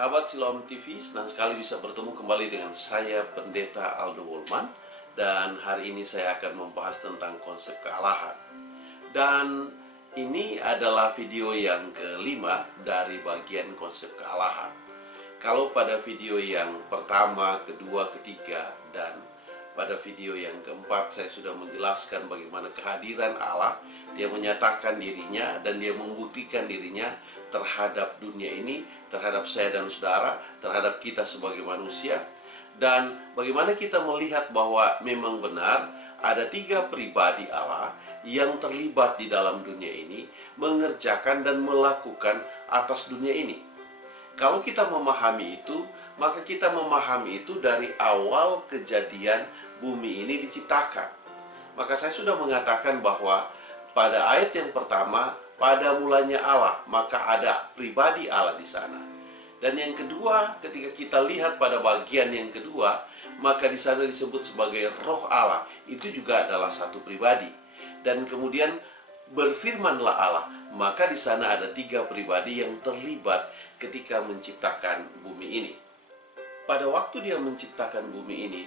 Sahabat Siloam TV, senang sekali bisa bertemu kembali dengan saya, Pendeta Aldo Wulman. Dan hari ini saya akan membahas tentang konsep kealahan. Dan ini adalah video yang kelima dari bagian konsep kealahan. Kalau pada video yang pertama, kedua, ketiga, dan pada video yang keempat saya sudah menjelaskan bagaimana kehadiran Allah. Dia menyatakan dirinya dan dia membuktikan dirinya terhadap dunia ini, terhadap saya dan saudara, terhadap kita sebagai manusia. Dan bagaimana kita melihat bahwa memang benar ada tiga pribadi Allah yang terlibat di dalam dunia ini, mengerjakan dan melakukan atas dunia ini. Kalau kita memahami itu, maka kita memahami itu dari awal kejadian bumi ini diciptakan. Maka saya sudah mengatakan bahwa pada ayat yang pertama, pada mulanya Allah, maka ada pribadi Allah di sana. Dan yang kedua, ketika kita lihat pada bagian yang kedua, maka di sana disebut sebagai Roh Allah. Itu juga adalah satu pribadi. Dan kemudian berfirmanlah Allah, maka di sana ada tiga pribadi yang terlibat ketika menciptakan bumi ini. Pada waktu dia menciptakan bumi ini,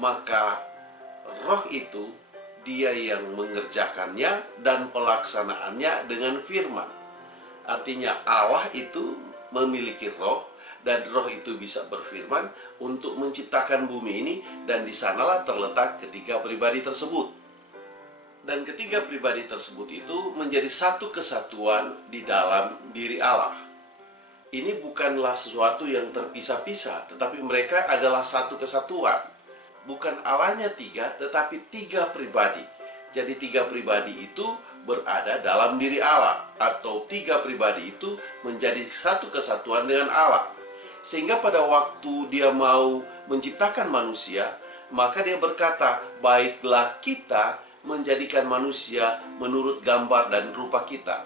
maka Roh itu dia yang mengerjakannya dan pelaksanaannya dengan firman. Artinya Allah itu memiliki roh, dan roh itu bisa berfirman untuk menciptakan bumi ini, dan di sanalah terletak ketiga pribadi tersebut. Dan ketiga pribadi tersebut itu menjadi satu kesatuan di dalam diri Allah. Ini bukanlah sesuatu yang terpisah-pisah, tetapi mereka adalah satu kesatuan. Bukan Allahnya tiga, tetapi tiga pribadi. Jadi tiga pribadi itu berada dalam diri Allah, atau tiga pribadi itu menjadi satu kesatuan dengan Allah. Sehingga pada waktu dia mau menciptakan manusia, maka dia berkata, baiklah kita menjadikan manusia menurut gambar dan rupa kita.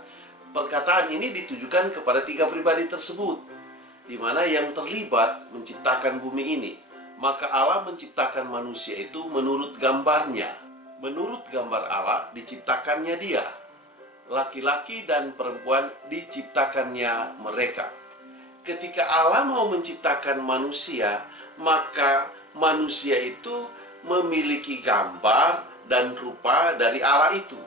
Perkataan ini ditujukan kepada tiga pribadi tersebut, di mana yang terlibat menciptakan bumi ini. Maka Allah menciptakan manusia itu menurut gambarnya. Menurut gambar Allah diciptakannya dia. Laki-laki dan perempuan diciptakannya mereka. Ketika Allah mau menciptakan manusia, maka manusia itu memiliki gambar dan rupa dari Allah itu.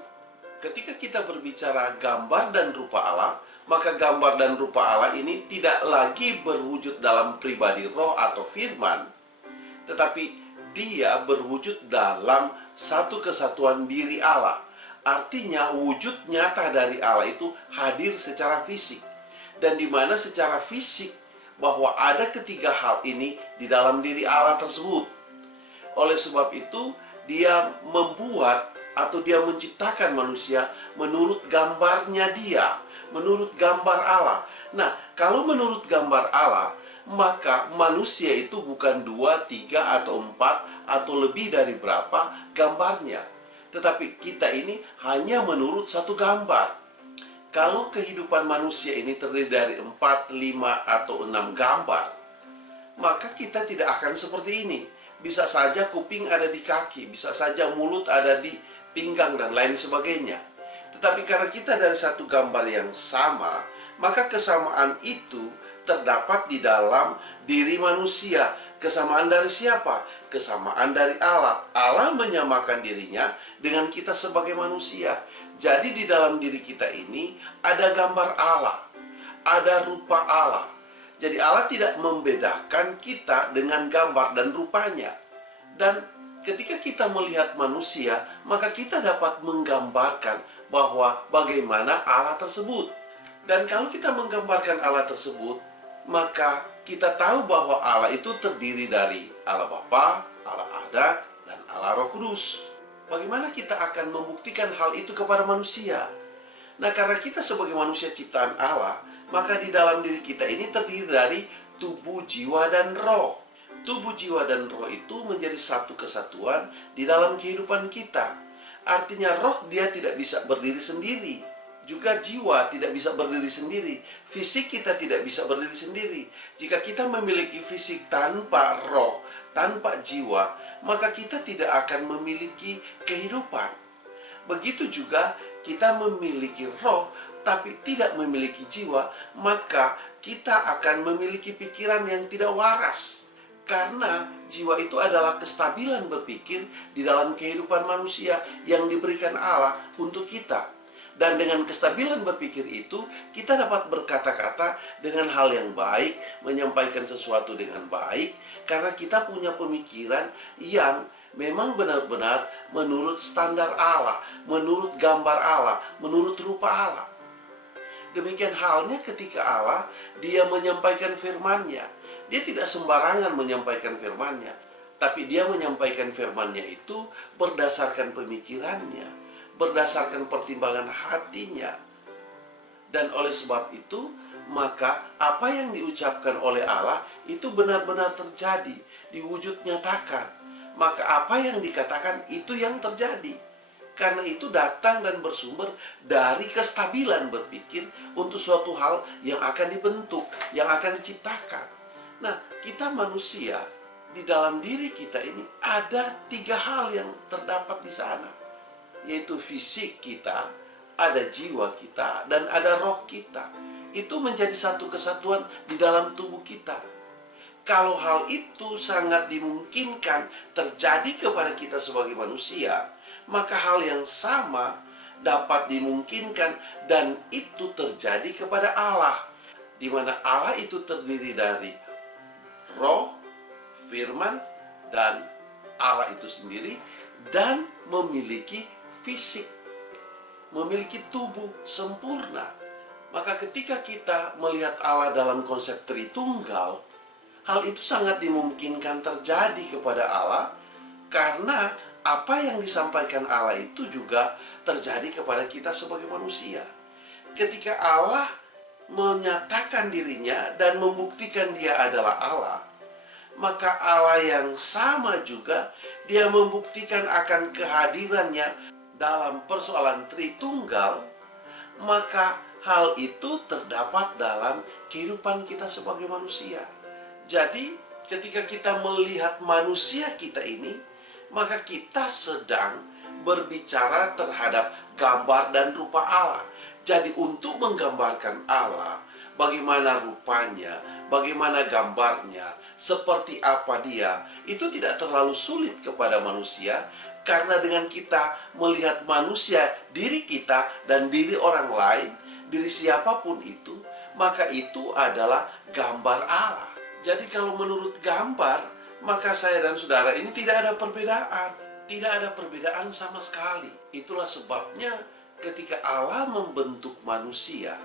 Ketika kita berbicara gambar dan rupa Allah, maka gambar dan rupa Allah ini tidak lagi berwujud dalam pribadi roh atau firman, tetapi dia berwujud dalam satu kesatuan diri Allah. Artinya wujud nyata dari Allah itu hadir secara fisik. Dan di mana secara fisik bahwa ada ketiga hal ini di dalam diri Allah tersebut. Oleh sebab itu dia membuat atau dia menciptakan manusia menurut gambarnya dia, menurut gambar Allah. Nah, kalau menurut gambar Allah, maka manusia itu bukan 2, 3, atau 4, atau lebih dari berapa gambarnya. Tetapi kita ini hanya menurut satu gambar. Kalau kehidupan manusia ini terdiri dari 4, 5, atau 6 gambar, maka kita tidak akan seperti ini. Bisa saja kuping ada di kaki, bisa saja mulut ada di pinggang, dan lain sebagainya. Tetapi karena kita dari satu gambar yang sama, maka kesamaan itu terdapat di dalam diri manusia. Kesamaan dari siapa? Kesamaan dari Allah. Allah menyamakan dirinya dengan kita sebagai manusia. Jadi di dalam diri kita ini ada gambar Allah, ada rupa Allah. Jadi Allah tidak membedakan kita dengan gambar dan rupanya. Dan ketika kita melihat manusia, maka kita dapat menggambarkan bahwa bagaimana Allah tersebut. Dan kalau kita menggambarkan Allah tersebut, maka kita tahu bahwa Allah itu terdiri dari Allah Bapa, Allah Anak, dan Allah Roh Kudus. Bagaimana kita akan membuktikan hal itu kepada manusia? Nah, karena kita sebagai manusia ciptaan Allah, maka di dalam diri kita ini terdiri dari tubuh, jiwa, dan roh. Tubuh, jiwa, dan roh itu menjadi satu kesatuan di dalam kehidupan kita. Artinya roh dia tidak bisa berdiri sendiri. Juga jiwa tidak bisa berdiri sendiri. Fisik kita tidak bisa berdiri sendiri. Jika kita memiliki fisik tanpa roh, tanpa jiwa, maka kita tidak akan memiliki kehidupan. Begitu juga kita memiliki roh tapi tidak memiliki jiwa, maka kita akan memiliki pikiran yang tidak waras. Karena jiwa itu adalah kestabilan berpikir di dalam kehidupan manusia yang diberikan Allah untuk kita. Dan dengan kestabilan berpikir itu, kita dapat berkata-kata dengan hal yang baik, menyampaikan sesuatu dengan baik, karena kita punya pemikiran yang memang benar-benar menurut standar Allah, menurut gambar Allah, menurut rupa Allah. Demikian halnya ketika Allah, Dia menyampaikan firman-Nya. Dia tidak sembarangan menyampaikan firman-Nya, tapi Dia menyampaikan firman-Nya itu berdasarkan pemikirannya, berdasarkan pertimbangan hatinya. Dan oleh sebab itu, maka apa yang diucapkan oleh Allah itu benar-benar terjadi, diwujud nyatakan. Maka apa yang dikatakan itu yang terjadi. Karena itu datang dan bersumber dari kestabilan berpikir untuk suatu hal yang akan dibentuk, yang akan diciptakan. Nah, kita manusia, di dalam diri kita ini ada 3 hal yang terdapat di sana. Yaitu fisik kita, ada jiwa kita, dan ada roh kita. Itu menjadi satu kesatuan di dalam tubuh kita. Kalau hal itu sangat dimungkinkan terjadi kepada kita sebagai manusia, maka hal yang sama dapat dimungkinkan dan itu terjadi kepada Allah. Di mana Allah itu terdiri dari roh, firman, dan Allah itu sendiri, dan memiliki fisik, memiliki tubuh sempurna. Maka ketika kita melihat Allah dalam konsep Tritunggal, hal itu sangat dimungkinkan terjadi kepada Allah, karena apa yang disampaikan Allah itu juga terjadi kepada kita sebagai manusia. Ketika Allah menyatakan dirinya dan membuktikan Dia adalah Allah, maka Allah yang sama juga Dia membuktikan akan kehadirannya dalam persoalan Tritunggal. Maka hal itu terdapat dalam kehidupan kita sebagai manusia. Jadi ketika kita melihat manusia kita ini, maka kita sedang berbicara terhadap gambar dan rupa Allah. Jadi untuk menggambarkan Allah, bagaimana rupanya, bagaimana gambarnya, seperti apa Dia, itu tidak terlalu sulit kepada manusia. Karena dengan kita melihat manusia, diri kita dan diri orang lain, diri siapapun itu, maka itu adalah gambar Allah. Jadi kalau menurut gambar, maka saya dan saudara ini tidak ada perbedaan. Tidak ada perbedaan sama sekali. Itulah sebabnya ketika Allah membentuk manusia,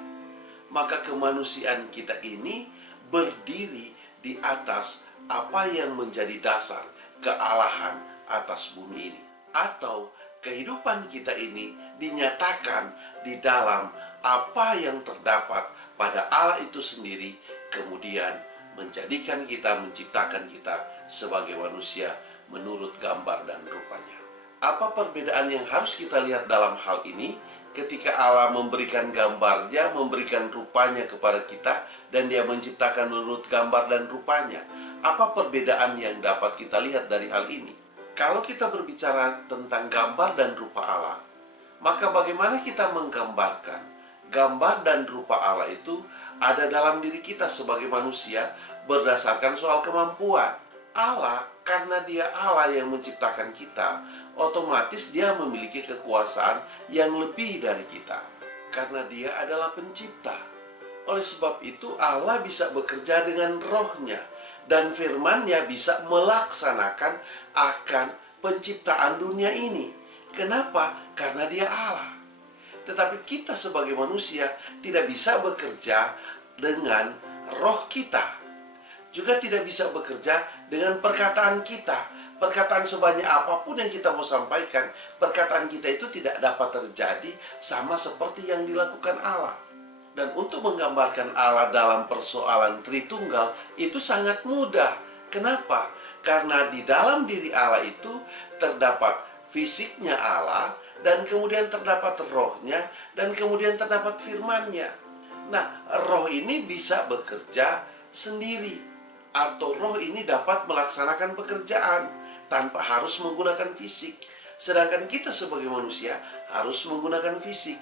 maka kemanusiaan kita ini berdiri di atas apa yang menjadi dasar kealahan atas bumi ini. Atau kehidupan kita ini dinyatakan di dalam apa yang terdapat pada Allah itu sendiri, kemudian menjadikan kita, menciptakan kita sebagai manusia menurut gambar dan rupanya. Apa perbedaan yang harus kita lihat dalam hal ini? Ketika Allah memberikan gambarnya, memberikan rupanya kepada kita, dan Dia menciptakan menurut gambar dan rupanya. Apa perbedaan yang dapat kita lihat dari hal ini? Kalau kita berbicara tentang gambar dan rupa Allah, maka bagaimana kita menggambarkan gambar dan rupa Allah itu ada dalam diri kita sebagai manusia berdasarkan soal kemampuan. Allah, karena Dia Allah yang menciptakan kita, otomatis Dia memiliki kekuasaan yang lebih dari kita. Karena Dia adalah pencipta. Oleh sebab itu Allah bisa bekerja dengan rohnya, dan firman-Nya bisa melaksanakan akan penciptaan dunia ini. Kenapa? Karena Dia Allah. Tetapi kita sebagai manusia tidak bisa bekerja dengan roh kita. Juga tidak bisa bekerja dengan perkataan kita. Perkataan sebanyak apapun yang kita mau sampaikan, perkataan kita itu tidak dapat terjadi sama seperti yang dilakukan Allah. Dan untuk menggambarkan Allah dalam persoalan Tritunggal itu sangat mudah. Kenapa? Karena di dalam diri Allah itu terdapat fisiknya Allah, dan kemudian terdapat rohnya, dan kemudian terdapat firman-Nya. Nah, roh ini bisa bekerja sendiri, atau roh ini dapat melaksanakan pekerjaan tanpa harus menggunakan fisik. Sedangkan kita sebagai manusia harus menggunakan fisik.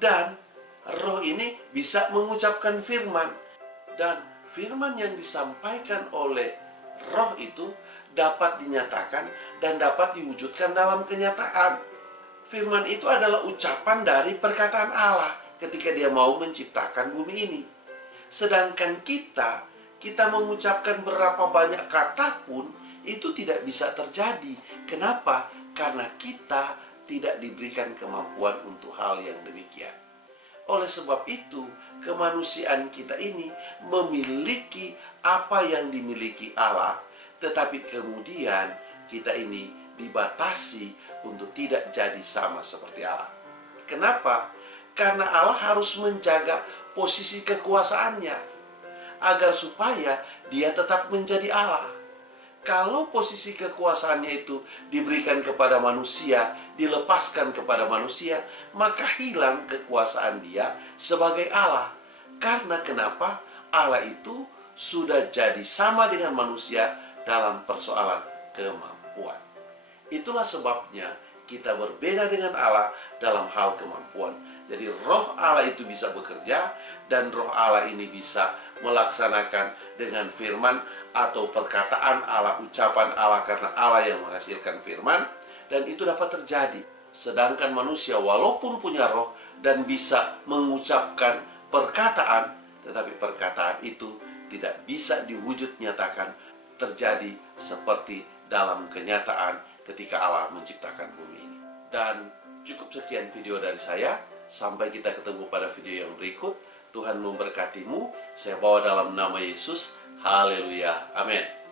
Dan roh ini bisa mengucapkan firman. Dan firman yang disampaikan oleh Roh itu dapat dinyatakan dan dapat diwujudkan dalam kenyataan. Firman itu adalah ucapan dari perkataan Allah ketika Dia mau menciptakan bumi ini. Sedangkan kita mengucapkan berapa banyak kata pun itu tidak bisa terjadi. Kenapa? Karena kita tidak diberikan kemampuan untuk hal yang demikian. Oleh sebab itu, kemanusiaan kita ini memiliki apa yang dimiliki Allah, tetapi kemudian kita ini dibatasi untuk tidak jadi sama seperti Allah. Kenapa? Karena Allah harus menjaga posisi kekuasaannya agar supaya Dia tetap menjadi Allah. Kalau posisi kekuasaannya itu diberikan kepada manusia, dilepaskan kepada manusia, maka hilang kekuasaan Dia sebagai Allah. Karena kenapa? Allah itu sudah jadi sama dengan manusia dalam persoalan kemampuan. Itulah sebabnya kita berbeda dengan Allah dalam hal kemampuan. Jadi Roh Allah itu bisa bekerja, dan Roh Allah ini bisa melaksanakan dengan firman atau perkataan Allah, ucapan Allah, karena Allah yang menghasilkan firman, dan itu dapat terjadi. Sedangkan manusia walaupun punya roh dan bisa mengucapkan perkataan, tetapi perkataan itu tidak bisa diwujud nyatakan terjadi seperti dalam kenyataan ketika Allah menciptakan bumi ini. Dan cukup sekian video dari saya. Sampai kita ketemu pada video yang berikut. Tuhan memberkatimu. Saya bawa dalam nama Yesus. Haleluya. Amin.